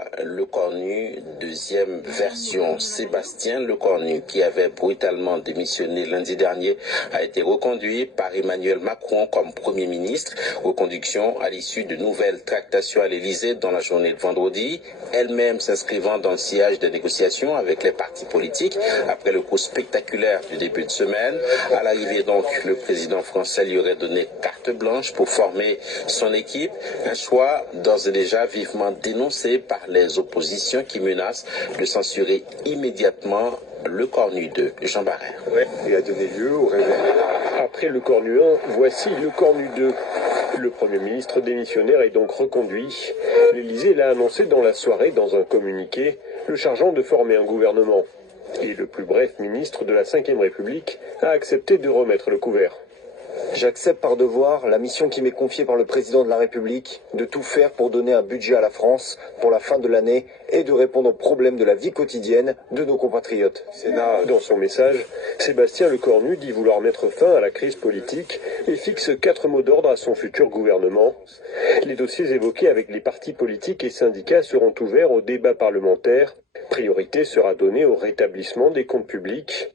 François Lecornu, deuxième version. Sébastien Lecornu, qui avait brutalement démissionné lundi dernier, a été reconduit par Emmanuel Macron comme Premier ministre. Reconduction à l'issue de nouvelles tractations à l'Élysée dans la journée de vendredi, elle-même s'inscrivant dans le sillage de négociations avec les partis politiques après le coup spectaculaire du début de semaine. À l'arrivée donc, le président français lui aurait donné carte blanche pour former son équipe. Un choix d'ores et déjà vivement dénoncé par les oppositions qui menacent de censurer immédiatement Lecornu 2. Jean Barrère. Et a donné lieu au réveil. Après Lecornu 1, voici Lecornu 2. Le Premier ministre démissionnaire est donc reconduit. L'Élysée l'a annoncé dans la soirée dans un communiqué, le chargeant de former un gouvernement. Et le plus bref ministre de la Ve République a accepté de remettre le couvert. J'accepte par devoir la mission qui m'est confiée par le président de la République de tout faire pour donner un budget à la France pour la fin de l'année et de répondre aux problèmes de la vie quotidienne de nos compatriotes. Dans son message, Sébastien Lecornu dit vouloir mettre fin à la crise politique et fixe 4 mots d'ordre à son futur gouvernement. Les dossiers évoqués avec les partis politiques et syndicats seront ouverts au débat parlementaire. Priorité sera donnée au rétablissement des comptes publics.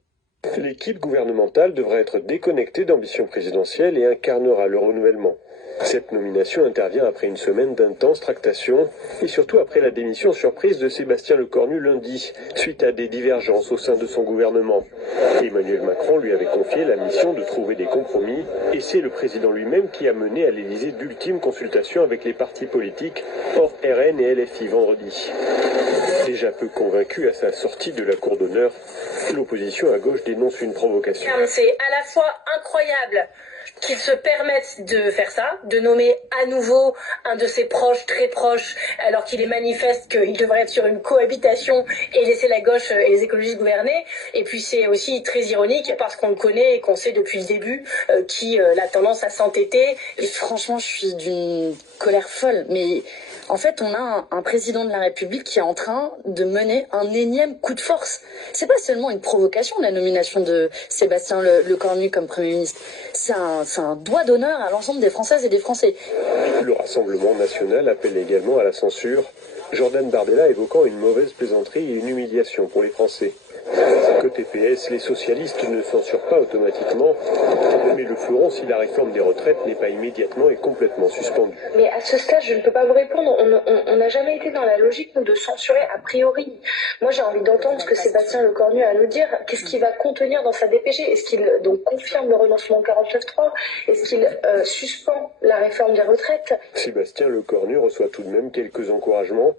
L'équipe gouvernementale devra être déconnectée d'ambition présidentielle et incarnera le renouvellement. Cette nomination intervient après une semaine d'intenses tractations et surtout après la démission surprise de Sébastien Lecornu lundi, suite à des divergences au sein de son gouvernement. Emmanuel Macron lui avait confié la mission de trouver des compromis et c'est le président lui-même qui a mené à l'Élysée d'ultimes consultations avec les partis politiques, hors RN et LFI vendredi. Déjà peu convaincu à sa sortie de la cour d'honneur, l'opposition à gauche dénonce une provocation. C'est à la fois incroyable qu'il se permette de faire ça, de nommer à nouveau un de ses proches, très proches, alors qu'il est manifeste qu'il devrait être sur une cohabitation et laisser la gauche et les écologistes gouverner. Et puis c'est aussi très ironique parce qu'on le connaît et qu'on sait depuis le début qu'il a tendance à s'entêter. Et franchement, je suis d'une colère folle, mais en fait, on a un président de la République qui est en train de mener un énième coup de force. C'est pas seulement une provocation, la nomination de Sébastien Lecornu comme Premier ministre. C'est un doigt d'honneur à l'ensemble des Françaises et des Français. Le Rassemblement national appelle également à la censure. Jordan Bardella évoquant une mauvaise plaisanterie et une humiliation pour les Français. Côté PS, les socialistes ne censurent pas automatiquement, mais le feront si la réforme des retraites n'est pas immédiatement et complètement suspendue. Mais à ce stade, je ne peux pas vous répondre. On n'a jamais été dans la logique de censurer a priori. Moi, j'ai envie d'entendre ce que Sébastien Lecornu a à nous dire. Qu'est-ce qu'il va contenir dans sa DPG? Est-ce qu'il donc confirme le renoncement au 49.3? Est-ce qu'il suspend la réforme des retraites? Sébastien Lecornu reçoit tout de même quelques encouragements.